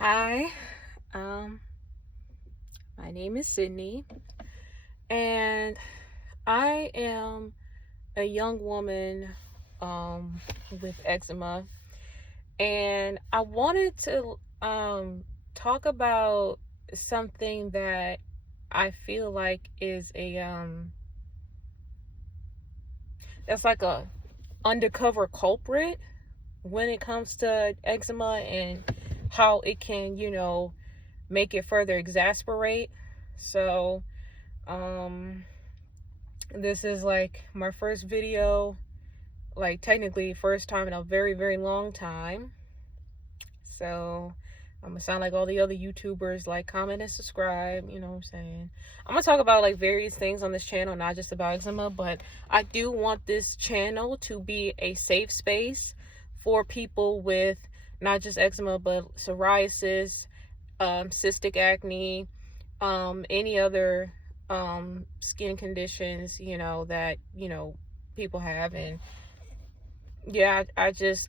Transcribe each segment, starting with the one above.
Hi, um, my name is Sydney, and I am a young woman um, with eczema, and I wanted to talk about something that I feel like is that's like a undercover culprit when it comes to eczema and how it can, make it further exasperate. So, um, this is like my first video, like technically first time in a very, very long time. So I'm gonna sound like all the other YouTubers, like comment and subscribe, you know what I'm saying? I'm gonna talk about like various things on this channel, not just about eczema, but I do want this channel to be a safe space for people with not just eczema, but psoriasis, cystic acne, any other skin conditions, that, people have. And yeah, I just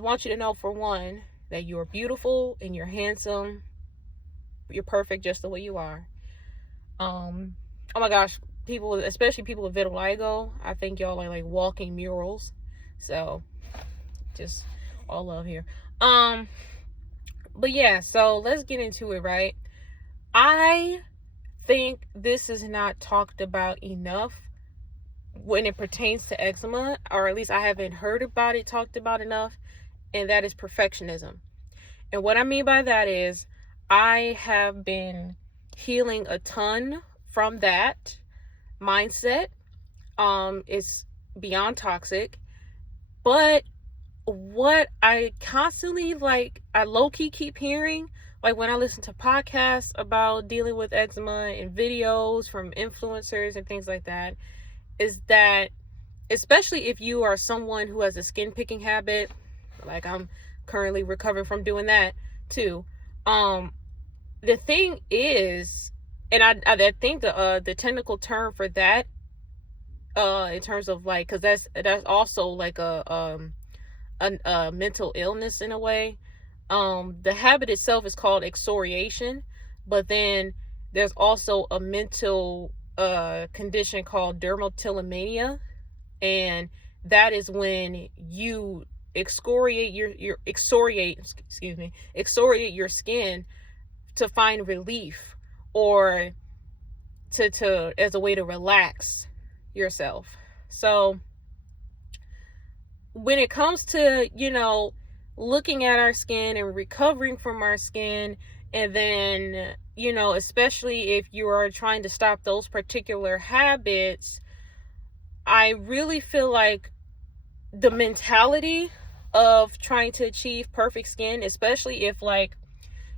want you to know, for one, that you're beautiful and you're handsome. You're perfect just the way you are. Oh my gosh, people, especially people with vitiligo, I think y'all are like walking murals. So just all love here. Um, but yeah, so let's get into it, right? I think this is not talked about enough when it pertains to eczema, or at least I haven't heard about it talked about enough, and that is perfectionism. And what I mean by that is I have been healing a ton from that mindset. It's beyond toxic, but what I constantly, like, I low-key keep hearing, like when I listen to podcasts about dealing with eczema and videos from influencers and things like that, is that, especially if you are someone who has a skin picking habit, like I'm currently recovering from doing that too. The thing is, and I think the technical term for that, in terms of like, because that's also like a mental illness in a way. The habit itself is called excoriation, but then there's also a mental condition called dermatillomania, and that is when you excoriate your excoriate your skin to find relief, or to as a way to relax yourself. So when it comes to, looking at our skin and recovering from our skin, and then, especially if you are trying to stop those particular habits, I really feel like the mentality of trying to achieve perfect skin, especially if like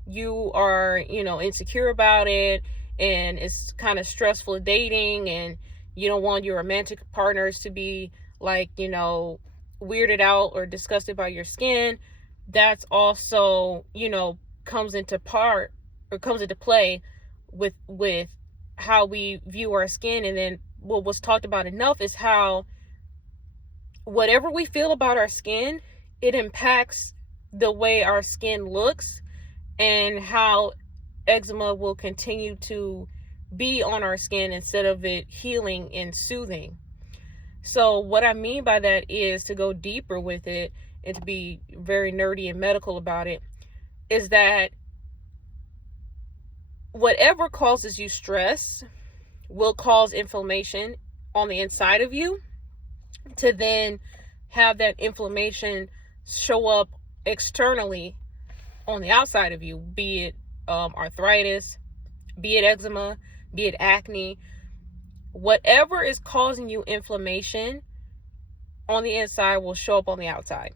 you are, insecure about it, and it's kind of stressful dating, and you don't want your romantic partners to be like, weirded out or disgusted by your skin. That's also, comes into play with how we view our skin. And then what was talked about enough is how whatever we feel about our skin, it impacts the way our skin looks, and how eczema will continue to be on our skin instead of it healing and soothing. So what I mean by that is, to go deeper with it and to be very nerdy and medical about it, is that whatever causes you stress will cause inflammation on the inside of you, to then have that inflammation show up externally on the outside of you, be it arthritis, be it eczema, be it acne. Whatever is causing you inflammation on the inside will show up on the outside.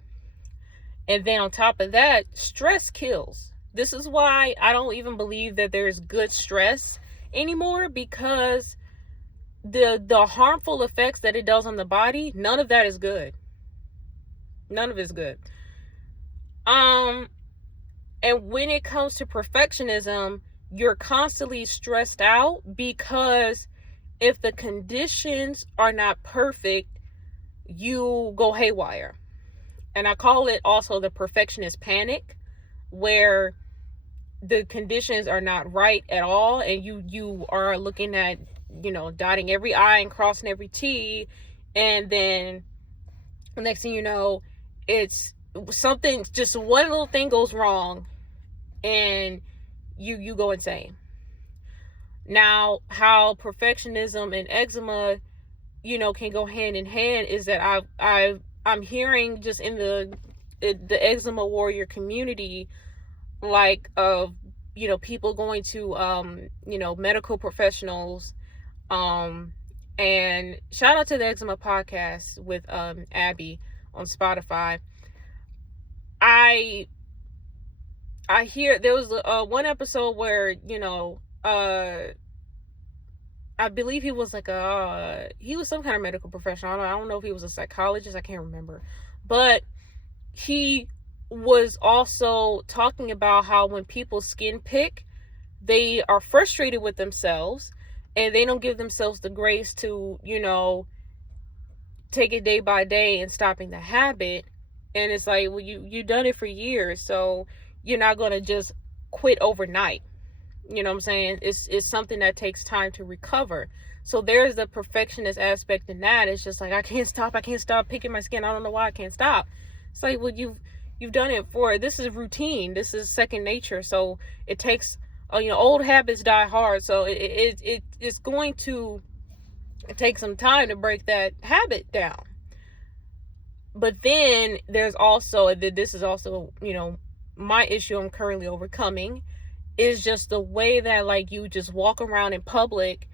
And then on top of that, stress kills. This is why I don't even believe that there's good stress anymore, because the harmful effects that it does on the body, none of that is good. None of it's good. And when it comes to perfectionism, you're constantly stressed out, because if the conditions are not perfect, you go haywire. And I call it also the perfectionist panic, where the conditions are not right at all, and you are looking at, dotting every I and crossing every T, and then the next thing you know, it's something, just one little thing goes wrong, and you go insane. Now, how perfectionism and eczema, can go hand in hand is that I'm hearing just in the eczema warrior community, like, of people going to medical professionals, and shout out to the Eczema podcast with Abby on Spotify. I hear there was one episode where I believe he was like he was some kind of medical professional. I don't know if he was a psychologist. I can't remember, but he was also talking about how when people skin pick, they are frustrated with themselves, and they don't give themselves the grace to, take it day by day and stopping the habit. And it's like, well, you've done it for years, so you're not going to just quit overnight. You know what I'm saying? It's something that takes time to recover. So there's the perfectionist aspect in that. It's just like, I can't stop picking my skin. I don't know why I can't stop. It's like, well, you've done it this is routine. This is second nature. So it takes, old habits die hard. So it's going to take some time to break that habit down. But then there's also, this is also, my issue I'm currently overcoming, is just the way that, like, you just walk around in public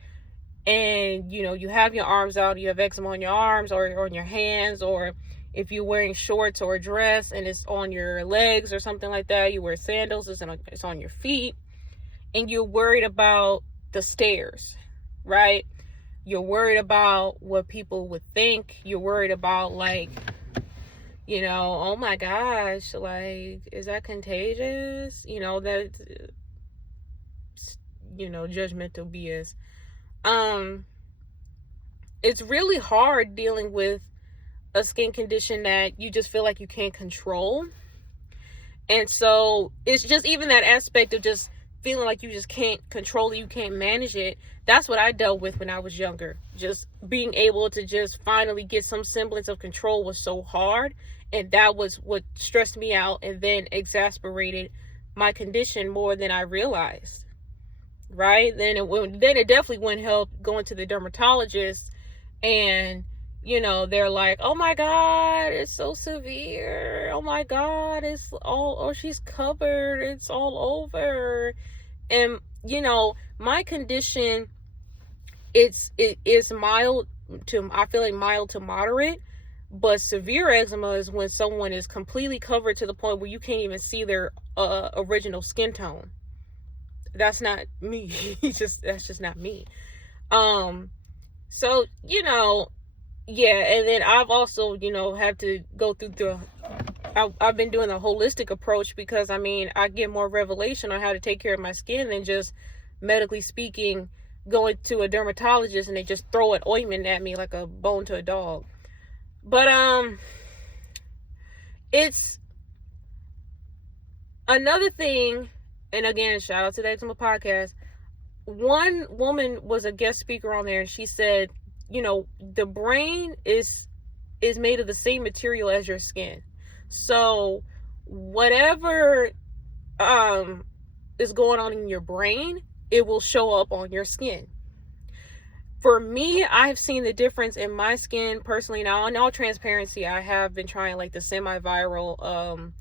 and, you have your arms out, you have eczema on your arms or on your hands, or if you're wearing shorts or a dress and it's on your legs or something like that, you wear sandals, it's on your feet, and you're worried about the stares, right? You're worried about what people would think. You're worried about, like, oh my gosh, like, is that contagious? That, judgmental BS. It's really hard dealing with a skin condition that you just feel like you can't control. And so it's just even that aspect of just feeling like you just can't control it, you can't manage it. That's what I dealt with when I was younger. Just being able to just finally get some semblance of control was so hard. And that was what stressed me out and then exasperated my condition more than I realized. Right? Then it definitely wouldn't help going to the dermatologist, and they're like, oh my God, it's so severe. Oh my God, it's all, oh, she's covered. It's all over. And, my condition, it is mild to, I feel like mild to moderate, but severe eczema is when someone is completely covered to the point where you can't even see their original skin tone. That's not me. That's just not me. So, yeah. And then I've also, had to go through I've been doing a holistic approach, because I get more revelation on how to take care of my skin than just medically speaking, going to a dermatologist and they just throw an ointment at me like a bone to a dog. But, it's another thing. And again, shout out to the Eczema podcast. One woman was a guest speaker on there, and she said, the brain is made of the same material as your skin. So whatever is going on in your brain, it will show up on your skin. For me, I've seen the difference in my skin personally. Now, in all transparency, I have been trying like the semi-viral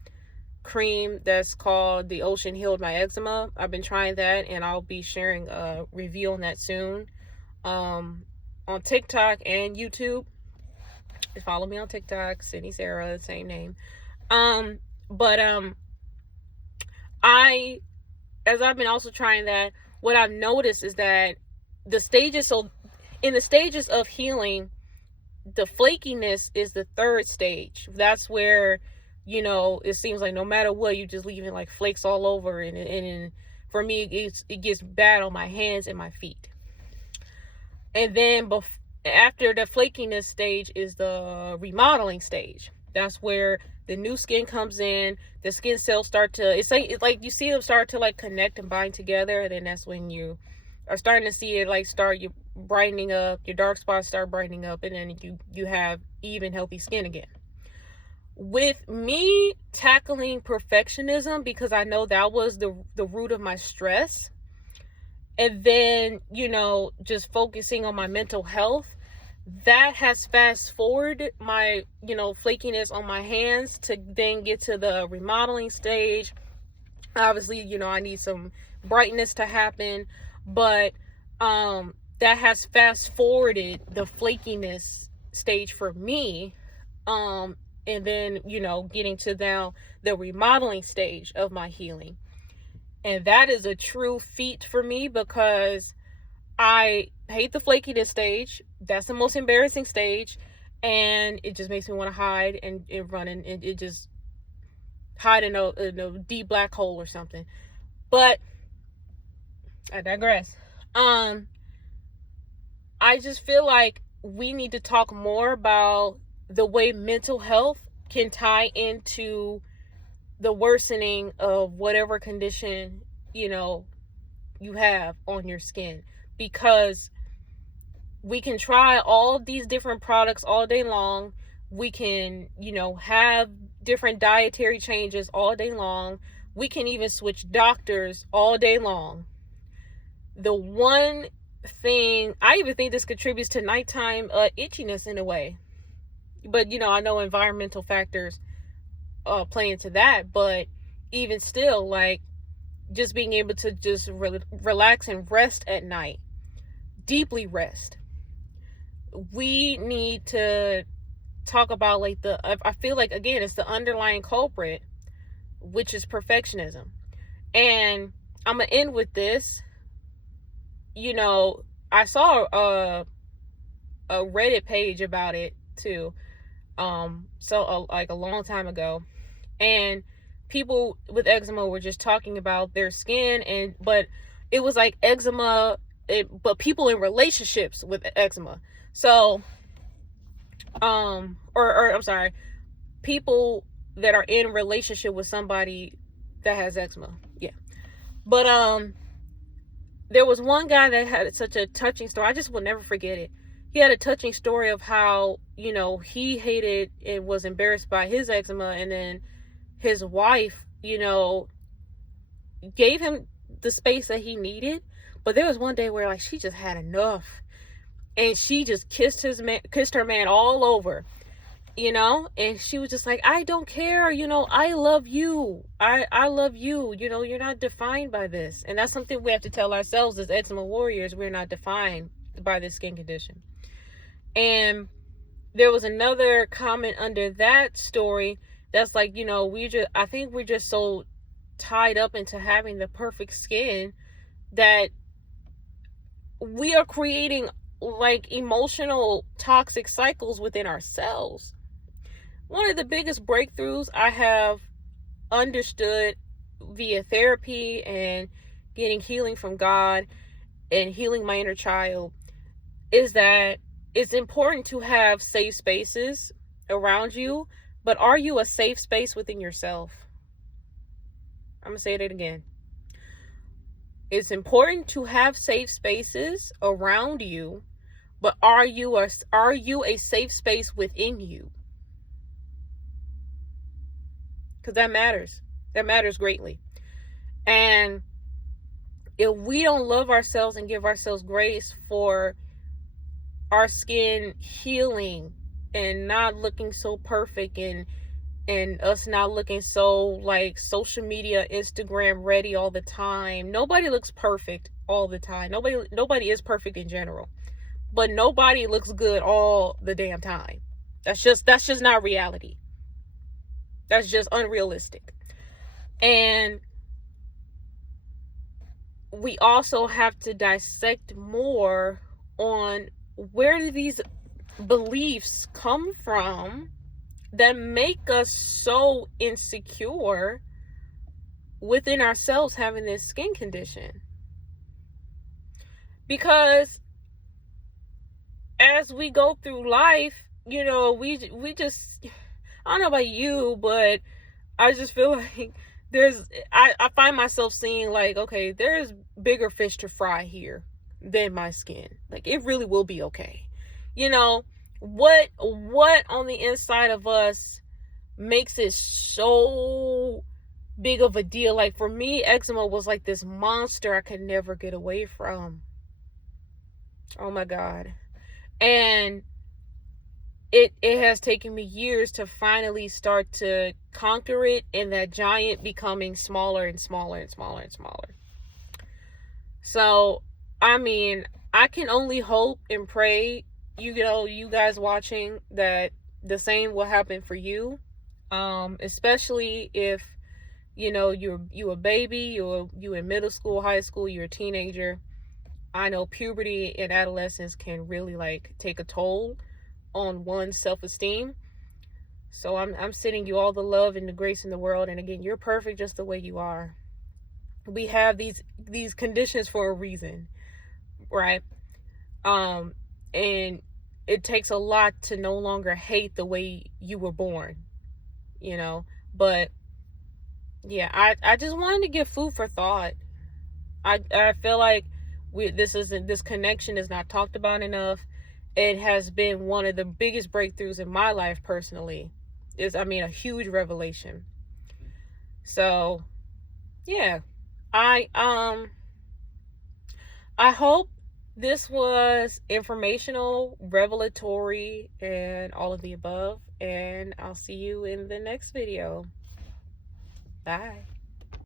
cream that's called The Ocean Healed My Eczema. I've been trying that, and I'll be sharing a review on that soon on TikTok and YouTube. Follow me on TikTok, Sydney Sarah, same name. But as I've been also trying that, what I've noticed is that in the stages of healing, the flakiness is the third stage. That's where it seems like no matter what, you just leaving like flakes all over, and for me, it gets bad on my hands and my feet. And then after the flakiness stage is the remodeling stage. That's where the new skin comes in, the skin cells start to, it's like you see them start to like connect and bind together, and then that's when you are starting to see it like start you brightening up, your dark spots start brightening up, and then you have even healthy skin again. With me tackling perfectionism, because I know that was the root of my stress, and then just focusing on my mental health, that has fast forwarded my flakiness on my hands to then get to the remodeling stage. Obviously, I need some brightness to happen, but that has fast forwarded the flakiness stage for me. And then getting to now the remodeling stage of my healing. And that is a true feat for me, because I hate the flakiness stage. That's the most embarrassing stage. And it just makes me want to hide and run, and it just hide in a deep black hole or something. But I digress. I just feel like we need to talk more about the way mental health can tie into the worsening of whatever condition you have on your skin. Because we can try all these different products all day long. We can have different dietary changes all day long. We can even switch doctors all day long. The one thing, I even think this contributes to nighttime itchiness in a way, but I know environmental factors play into that. But even still, like, just being able to just relax and rest at night, deeply rest. We need to talk about like I feel like, again, it's the underlying culprit, which is perfectionism. And I'm gonna end with this. I saw a Reddit page about it too, like a long time ago, and people with eczema were just talking about their skin, but it was like eczema, but people in relationships with eczema. So, or I'm sorry, people that are in relationship with somebody that has eczema. Yeah. But there was one guy that had such a touching story. I just will never forget it. He had a touching story of how, he hated and was embarrassed by his eczema, and then his wife, gave him the space that he needed. But there was one day where, like, she just had enough, and she just kissed her man all over, and she was just like, I don't care, I love you. I love you. You're not defined by this. And that's something we have to tell ourselves as eczema warriors. We're not defined by this skin condition. And there was another comment under that story that's like, I think we're just so tied up into having the perfect skin that we are creating like emotional toxic cycles within ourselves. One of the biggest breakthroughs I have understood via therapy and getting healing from God and healing my inner child is that it's important to have safe spaces around you, but are you a safe space within yourself? I'm going to say it again. It's important to have safe spaces around you, but are you a safe space within you? Because that matters. That matters greatly. And if we don't love ourselves and give ourselves grace for our skin healing and not looking so perfect, and us not looking so like social media, Instagram ready all the time. Nobody looks perfect all the time. Nobody is perfect in general. But nobody looks good all the damn time. That's just not reality. That's just unrealistic. And we also have to dissect more on where do these beliefs come from that make us so insecure within ourselves having this skin condition. Because as we go through life, we just, I don't know about you, but I just feel like I find myself seeing like, okay, there's bigger fish to fry here than my skin. Like, it really will be okay. You know, what on the inside of us makes it so big of a deal? Like, for me, eczema was like this monster I could never get away from. Oh my God. And it has taken me years to finally start to conquer it, and that giant becoming smaller and smaller and smaller and smaller. So, I mean, I can only hope and pray, you guys watching, that the same will happen for you. Especially if, you a baby, you in middle school, high school, you're a teenager. I know puberty and adolescence can really like take a toll on one's self-esteem. So I'm sending you all the love and the grace in the world. And again, you're perfect just the way you are. We have these conditions for a reason, right? And it takes a lot to no longer hate the way you were born, But yeah, I just wanted to give food for thought. I feel like this connection is not talked about enough. It has been one of the biggest breakthroughs in my life personally. A huge revelation. So, yeah. I hope this was informational, revelatory, and all of the above, and I'll see you in the next video. Bye.